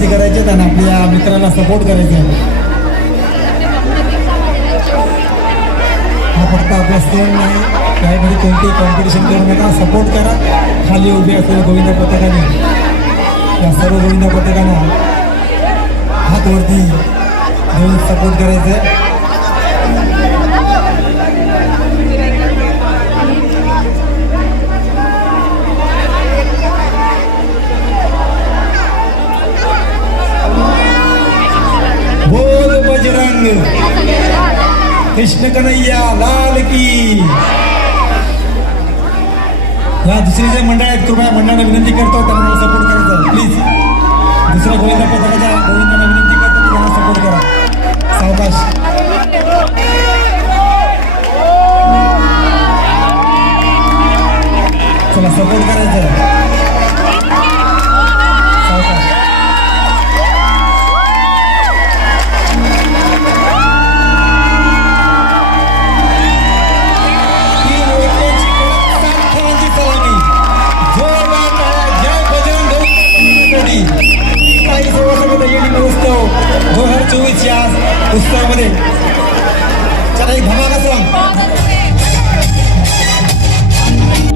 वरती करायचे आणि आपल्या मित्राला सपोर्ट करायचा आहे. हा फक्त आपला स्टँड नाही, त्यामध्ये कोणतेही कॉम्पिटिशन करू नका, सपोर्ट करा. खाली उभी असलेल्या गोविंदा पथकाने, या सर्व गोविंदा पथकांना हात वरती घेऊन सपोर्ट करायचं आहे. बोल बजरंग कृष्ण कन्हैया लाल की. या दुसरी जे मंडळ आहेत, कृपया मंडळाला विनंती करतो त्यांना मला सपोर्ट करायचा प्लीज. दुसऱ्या गोविंदा पथकाच्या गोविंदांना विनंती करतो की त्यांना सपोर्ट करा. सावकाश. चला सपोर्ट करायचं. उत्सवामध्ये चला एक धमाका सॉन्ग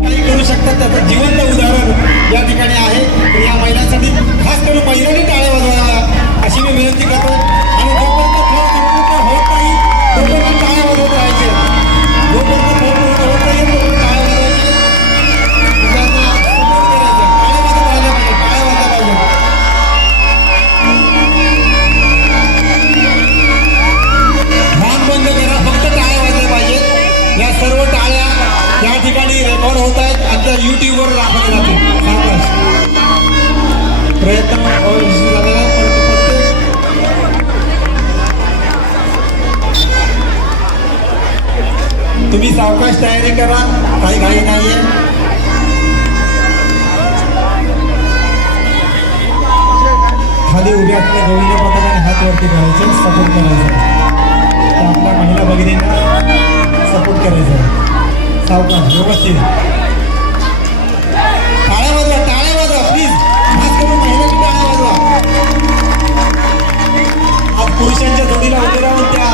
काही करू शकतात त्याचं जिवंत उदाहरण या ठिकाणी आहे. या महिलांसाठी खास करून महिलांनी टाळ्या वाजवाव्या अशी मी विनंती करतो. आणि जोपर्यंत खेळ संपूर्ण होत नाही तोपर्यंत टाळ्या वाजवत राहायचे. जोपर्यंत खेळ पूर्ण होत नाही तोपर्यंत टाळ्या वाजवायचे. त्यांना सपोर्ट करायचं. टाळ्या वाजत राहिल्या पाहिजे, टाळ्या वाजल्या पाहिजे. बंद करा, फक्त टाळ्या वाजल्या पाहिजेत. या सर्व टाळ्या या ठिकाणी रेकॉर्ड होत आहेत आणि त्या युट्यूबवर दाखवल्या जातील. सावकाश. प्रयत्न झालेला तुम्ही सावकाश तयारी करा, काही घाई नाहीये. खाली उभ्या असलेल्या गोविंद पथकाने हात वरती करायचे, सपोर्ट करायचा. आपल्या महिला भगिनींना सपोर्ट करायचा. सावकाश व्यवस्थित. टाळ्या वाजवा, टाळ्या वाजवा प्लीज. खास करून महिलांनी टाळ्या वाजवा. आज पुरुषांच्या जोडीला उभे राहून त्या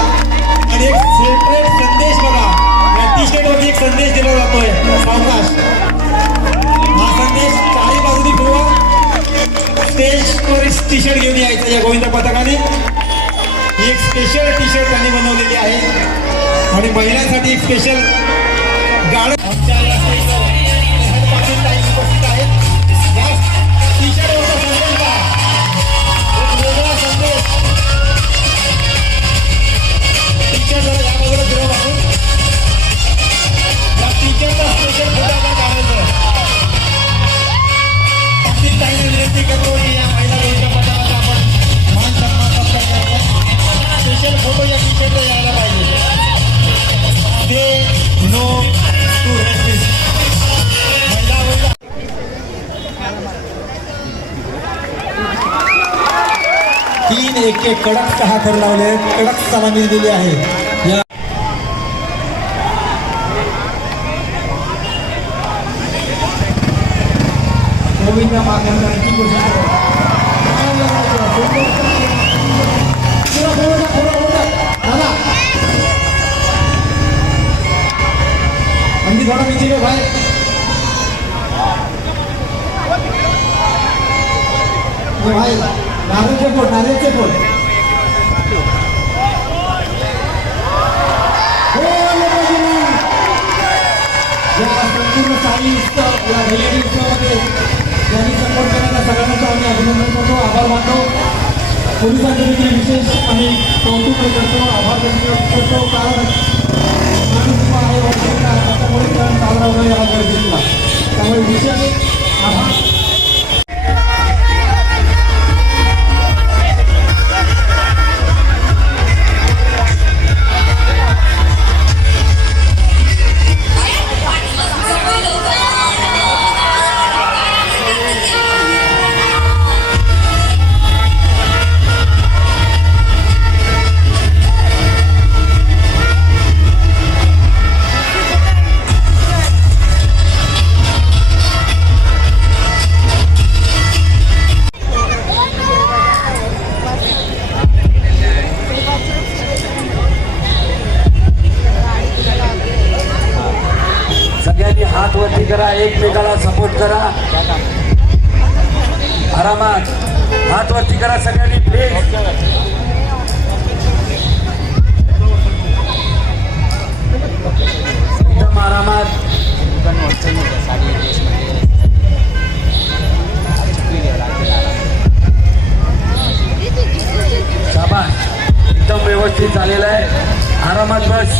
आणि एक सेपरेट संदेश बघा, या टी शर्ट वरती एक संदेश दिला जातोय. सावकाश. हा संदेश चारी बाजूनी फिरवा. स्टेजवर टी शर्ट घेऊन यायचं या गोविंदा पथकाने. एक स्पेशल टी शर्ट त्यांनी बनवलेली आहे आणि महिलांसाठी एक स्पेशल गाड आमच्या या स्टेजवर उपस्थित आहेत. या टी शर्टवरचा संदेश का एक वेगळा संदेश. टी शर्ट जरा या बाजूला फिरवा आपण. या टी शर्टचा स्पेशल फोटो आपण काढायचा. अगदी ताईने विनंती करतो की या महिला गोविंदा पथकाचा आपण मान सन्मान सत्कार करायचा. स्पेशल फोटो या टी शर्टला यायला पाहिजे. ते नो टू रेसिस्ट. तीन एक कडक 6 थर लावले, कडक सलामी दिलेली आहे. या गोविंदा मागण्यांची कोशिश थोड़ा पीछे के भाई. ये भाई नारियल के फोड़, नारियल के फोड़. या संपूर्ण साई उत्सव या भैयानी उत्सवामध्ये यांनी सपोर्ट करण्याचा सगळ्यांचा आम्ही अभिनंदन करतो, आभार मानतो. पोलिसांचे देखील विशेष आम्ही कौतुक करतो, आभार व्यक्त करतो. कारण आहे वर्षाचा त्याच्यामुळे सण साजरा होणं या गरजेला, त्यामुळे विशेष आभार. हात वरती करा, एकमेकाला सपोर्ट करा. आरामात हात वरती करा सगळ्यांनी प्लीज. एकदम आरामात. शाबास, एकदम व्यवस्थित झालेलं आहे. आरामात बस.